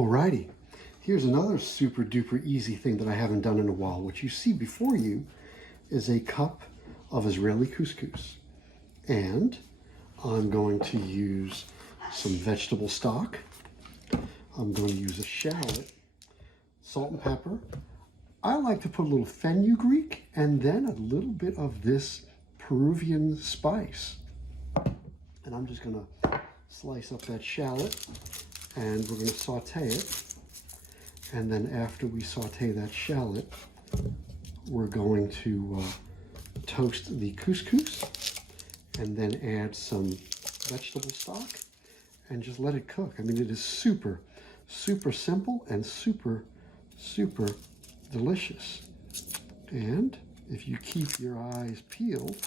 Alrighty, here's another super duper easy thing that I haven't done in a while. What you see before you is a cup of Israeli couscous. And I'm going to use some vegetable stock. I'm going to use a shallot, salt and pepper. I like to put a little fenugreek and then a little bit of this Peruvian spice. And I'm just going to slice up that shallot. And we're going to saute it. And then after we saute that shallot, we're going to toast the couscous and then add some vegetable stock and just let it cook. I mean, it is super, super simple and super, super delicious. And if you keep your eyes peeled,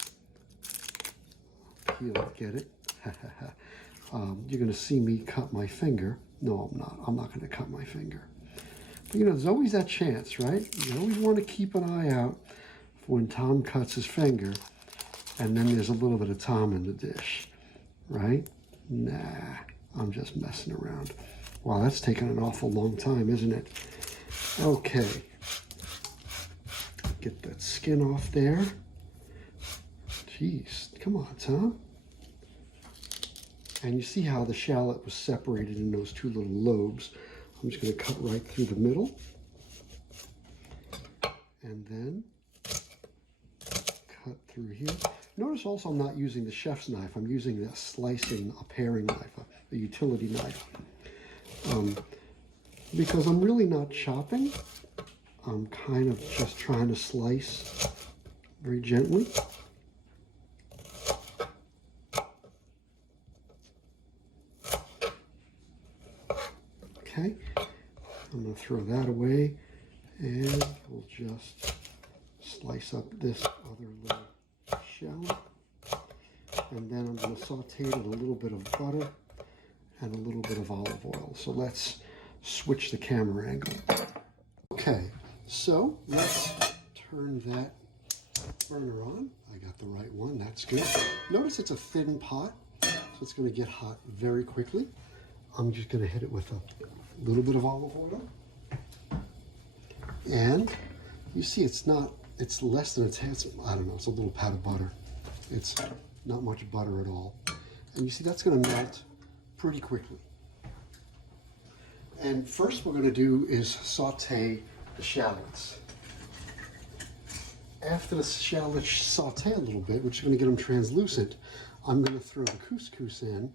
get it? You're going to see me cut my finger. No, I'm not. I'm not going to cut my finger. But, there's always that chance, right? You always want to keep an eye out for when Tom cuts his finger, and then there's a little bit of Tom in the dish, right? Nah, I'm just messing around. Wow, that's taken an awful long time, isn't it? Okay. Get that skin off there. Jeez, come on, Tom. And you see how the shallot was separated in those two little lobes. I'm just going to cut right through the middle. And then cut through here. Notice also I'm not using the chef's knife. I'm using a paring knife, a utility knife. Because I'm really not chopping. I'm kind of just trying to slice very gently. Okay, I'm going to throw that away, and we'll just slice up this other little shallot, and then I'm going to saute it in a little bit of butter and a little bit of olive oil. So let's switch the camera angle. Okay, so let's turn that burner on. I got the right one, that's good. Notice it's a thin pot, so it's going to get hot very quickly. I'm just going to hit it with a little bit of olive oil. And you see it's less than I don't know, it's a little pat of butter. It's not much butter at all. And you see that's going to melt pretty quickly. And first we're going to do is saute the shallots. After the shallots saute a little bit, which is going to get them translucent, I'm going to throw the couscous in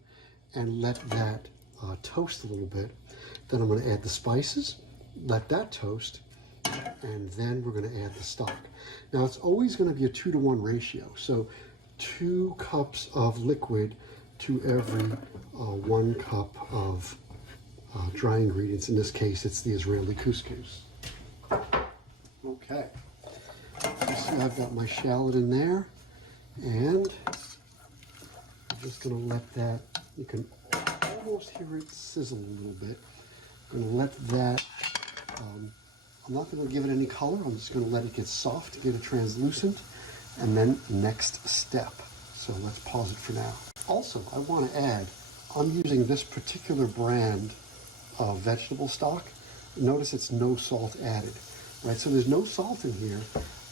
and let that toast a little bit. Then I'm going to add the spices, let that toast, and then we're going to add the stock. Now it's always going to be a 2-to-1 ratio, so 2 cups of liquid to every 1 cup of dry ingredients. In this case, it's the Israeli couscous. Okay, you see I've got my shallot in there, and I'm just going to let that, you can almost hear it sizzle a little bit. I'm going to let that, I'm not going to give it any color. I'm just going to let it get soft, get it translucent, and then next step. So let's pause it for now. Also, I want to add, I'm using this particular brand of vegetable stock. Notice it's no salt added, right? So there's no salt in here,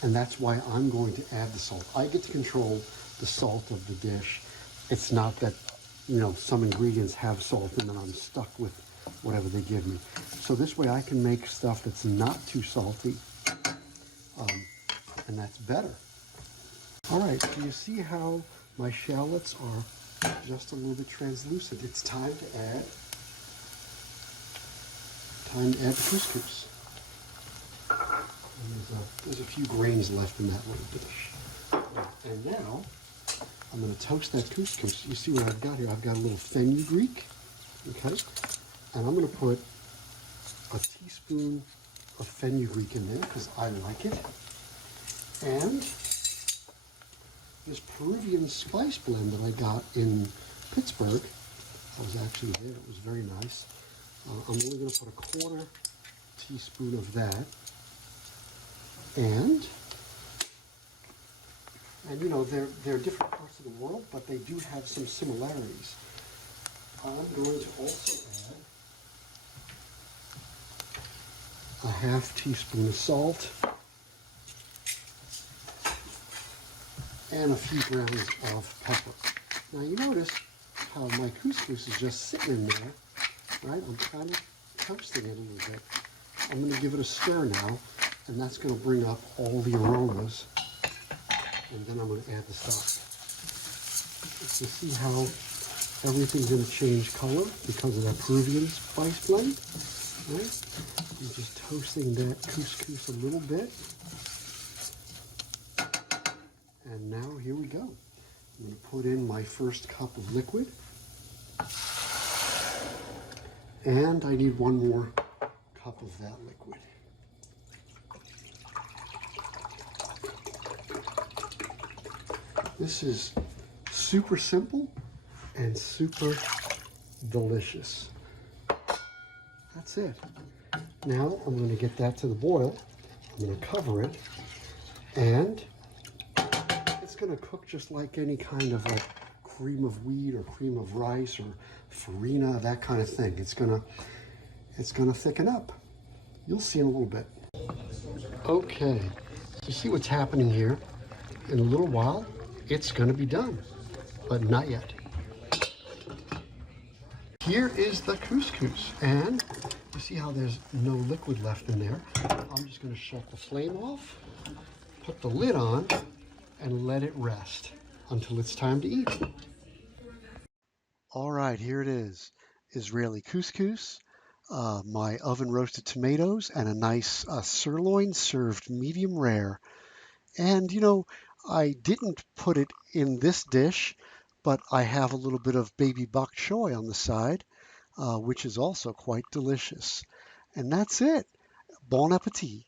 and that's why I'm going to add the salt. I get to control the salt of the dish. It's not that some ingredients have salt and then I'm stuck with whatever they give me. So this way I can make stuff that's not too salty, and that's better. All right, so you see how my shallots are just a little bit translucent. It's time to add the couscous. And there's a few grains left in that little dish. And now I'm going to toast that couscous. You see what I've got here? I've got a little fenugreek, okay? And I'm going to put a teaspoon of fenugreek in there because I like it. And this Peruvian spice blend that I got in Pittsburgh, I was actually there, it was very nice. I'm only going to put a 1/4 teaspoon of that. And they're different parts of the world, but they do have some similarities. I'm going to also add a half teaspoon of salt, and a few grams of pepper. Now you notice how my couscous is just sitting in there, right? I'm kind of toasting it a little bit. I'm going to give it a stir now, and that's going to bring up all the aromas, and then I'm going to add the stock. You see how everything's going to change color because of that Peruvian spice blend, right? I'm just toasting that couscous a little bit. And now here we go. I'm going to put in my first cup of liquid. And I need one more cup of that liquid. This is super simple and super delicious. That's it. Now I'm going to get that to the boil. I'm going to cover it, and it's going to cook just like any kind of like cream of wheat or cream of rice or farina, that kind of thing. It's going to thicken up. You'll see in a little bit. Okay, you see what's happening here? In a little while, it's going to be done, but not yet. Here is the couscous, and you see how there's no liquid left in there. I'm just going to shut the flame off, put the lid on, and let it rest until it's time to eat. All right, here it is. Israeli couscous, my oven roasted tomatoes, and a nice sirloin served medium rare. And you know, I didn't put it in this dish, but I have a little bit of baby bok choy on the side, which is also quite delicious. And that's it. Bon appetit.